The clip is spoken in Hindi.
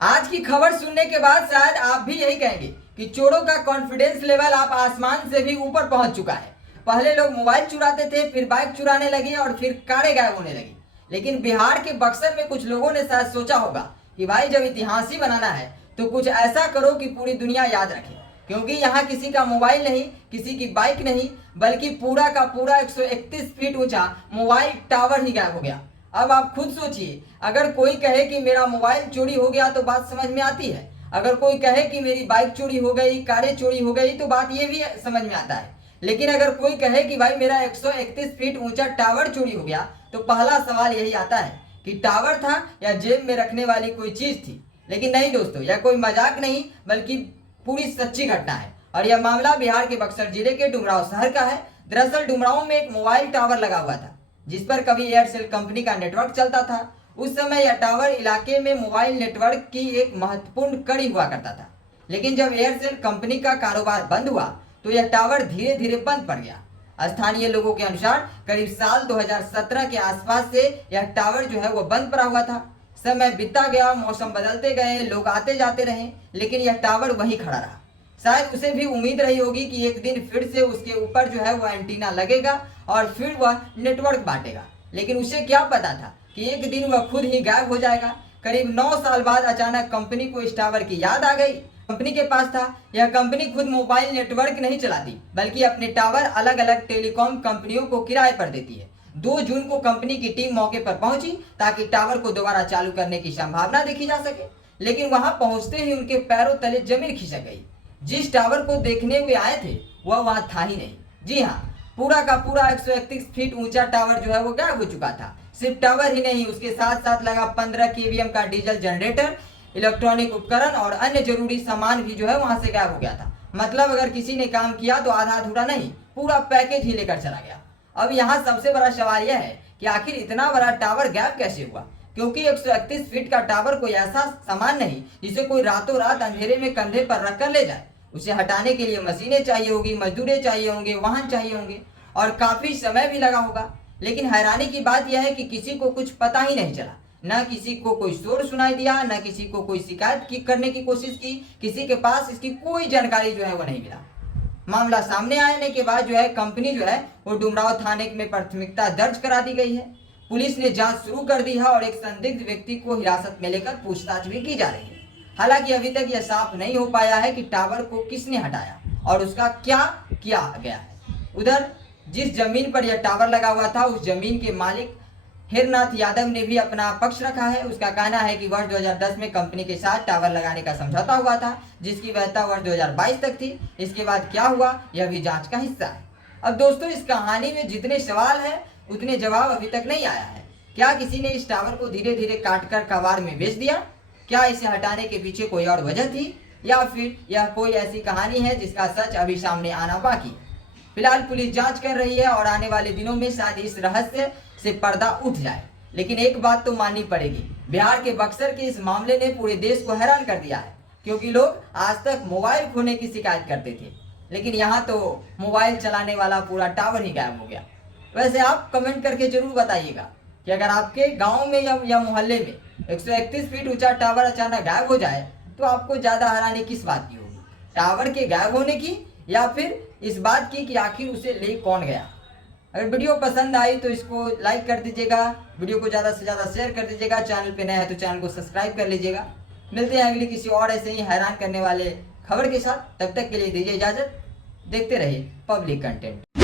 आज की खबर सुनने के बाद शायद आप भी यही कहेंगे कि चोरों का कॉन्फिडेंस लेवल आप आसमान से भी ऊपर पहुंच चुका है। पहले लोग मोबाइल चुराते थे, फिर बाइक चुराने लगे और फिर कारें गायब होने लगी। लेकिन बिहार के बक्सर में कुछ लोगों ने शायद सोचा होगा कि भाई जब इतिहास ही बनाना है तो कुछ ऐसा करो कि पूरी दुनिया याद रखे, क्योंकि यहाँ किसी का मोबाइल नहीं, किसी की बाइक नहीं, बल्कि पूरा का पूरा 131 फीट ऊंचा मोबाइल टावर ही गायब हो गया। अब आप खुद सोचिए, अगर कोई कहे कि मेरा मोबाइल चोरी हो गया तो बात समझ में आती है। अगर कोई कहे कि मेरी बाइक चोरी हो गई, कारें चोरी हो गई, तो बात ये भी समझ में आता है। लेकिन अगर कोई कहे कि भाई मेरा 131 फीट ऊंचा टावर चोरी हो गया, तो पहला सवाल यही आता है कि टावर था या जेब में रखने वाली कोई चीज थी। लेकिन नहीं दोस्तों, यह कोई मजाक नहीं बल्कि पूरी सच्ची घटना है। और यह मामला बिहार के बक्सर जिले के डुमरांव शहर का है। दरअसल डुमरांव में एक मोबाइल टावर लगा हुआ था जिस पर कभी एयरसेल कंपनी का नेटवर्क चलता था। उस समय यह टावर इलाके में मोबाइल नेटवर्क की एक महत्वपूर्ण कड़ी हुआ करता था। लेकिन जब एयरसेल कंपनी का कारोबार बंद हुआ तो यह टावर धीरे धीरे बंद पड़ गया। स्थानीय लोगों के अनुसार करीब साल 2017 के आसपास से यह टावर जो है वो बंद पड़ा हुआ था। समय बीतता गया, मौसम बदलते गए, लोग आते जाते रहे, लेकिन यह टावर वहीं खड़ा रहा। शायद उसे भी उम्मीद रही होगी कि एक दिन फिर से उसके ऊपर जो है वो एंटीना लगेगा और फिर वह नेटवर्क बांटेगा। लेकिन उसे क्या पता था कि एक दिन वह खुद ही गायब हो जाएगा। करीब 9 साल बाद अचानक कंपनी को इस टावर की याद आ गई। कंपनी के पास था। यह कंपनी खुद मोबाइल नेटवर्क नहीं चलाती, बल्कि अपने टावर अलग अलग टेलीकॉम कंपनियों को किराए पर देती है। 2 जून को कंपनी की टीम मौके पर पहुंची ताकि टावर को दोबारा चालू करने की संभावना देखी जा सके। लेकिन वहां पहुंचते ही उनके पैरों तले जमीन खिसक गई। जिस टावर को देखने हुए आए थे वह वहां था ही नहीं। जी हाँ, पूरा का पूरा 131 फीट ऊंचा टावर जो है वो गायब हो चुका था। सिर्फ टावर ही नहीं, उसके साथ साथ लगा 15 केवीएम का डीजल जनरेटर, इलेक्ट्रॉनिक उपकरण और अन्य जरूरी सामान भी जो है वहां से गायब हो गया था। मतलब अगर किसी ने काम किया तो आधा अधूरा नहीं, पूरा पैकेज ही लेकर चला गया। अब यहाँ सबसे बड़ा सवाल यह है कि आखिर इतना बड़ा टावर गायब कैसे हुआ, क्योंकि 131 फीट का टावर कोई ऐसा सामान नहीं जिसे कोई रातों रात अंधेरे में कंधे पर रखकर ले जाए। उसे हटाने के लिए मशीनें चाहिए होगी, मजदूरें चाहिए होंगे, वाहन चाहिए होंगे और काफी समय भी लगा होगा। लेकिन हैरानी की बात यह है कि किसी को कुछ पता ही नहीं चला। न किसी को कोई शोर सुनाई दिया, न किसी को कोई शिकायत करने की कोशिश की, किसी के पास इसकी कोई जानकारी जो है वो नहीं मिला। मामला सामने आने के बाद जो है कंपनी जो है वो डुमरांव थाने में प्राथमिकता दर्ज करा दी गई है। पुलिस ने जांच शुरू कर दी है और एक संदिग्ध व्यक्ति को हिरासत में लेकर पूछताछ भी की जा रही है। हालांकि अभी तक यह साफ नहीं हो पाया है कि टावर को किसने हटाया और उसका क्या किया गया है। उधर जिस जमीन पर यह टावर लगा हुआ था उस जमीन के मालिक हिरनाथ यादव ने भी अपना पक्ष रखा है। उसका कहना है कि वर्ष 2010 में कंपनी के साथ टावर लगाने का समझौता हुआ था, जिसकी वैधता वर्ष 2022 तक थी। इसके बाद क्या हुआ यह भी जांच का हिस्सा है। अब दोस्तों, इस कहानी में जितने सवाल हैं उतने जवाब अभी तक नहीं आया है। क्या किसी ने इस टावर को धीरे धीरे काटकर कबाड़ में बेच दिया? क्या इसे हटाने के पीछे कोई और वजह थी, या फिर यह कोई ऐसी कहानी है जिसका सच अभी सामने आना बाकी है? फिलहाल पुलिस जांच कर रही है और आने वाले दिनों में शायद इस रहस्य से पर्दा उठ जाए। लेकिन एक बात तो माननी पड़ेगी, बिहार के बक्सर के इस मामले ने पूरे देश को हैरान कर दिया है, क्योंकि लोग आज तक मोबाइल खोने की शिकायत करते थे, लेकिन यहाँ तो मोबाइल चलाने वाला पूरा टावर ही गायब हो गया। वैसे आप कमेंट करके जरूर बताइएगा कि अगर आपके गाँव में या मोहल्ले में 131 फीट ऊंचा टावर अचानक गायब हो जाए तो आपको ज्यादा हैरानी किस बात की होगी, टावर के गायब होने की या फिर इस बात की कि आखिर उसे ले कौन गया? अगर वीडियो पसंद आई तो इसको लाइक कर दीजिएगा, वीडियो को ज़्यादा से ज़्यादा शेयर कर दीजिएगा, चैनल पे नया है तो चैनल को सब्सक्राइब कर लीजिएगा। मिलते हैं अगली किसी और ऐसे ही हैरान करने वाले खबर के साथ। तब तक के लिए दीजिए इजाज़त। देखते रहिए पब्लिक कंटेंट।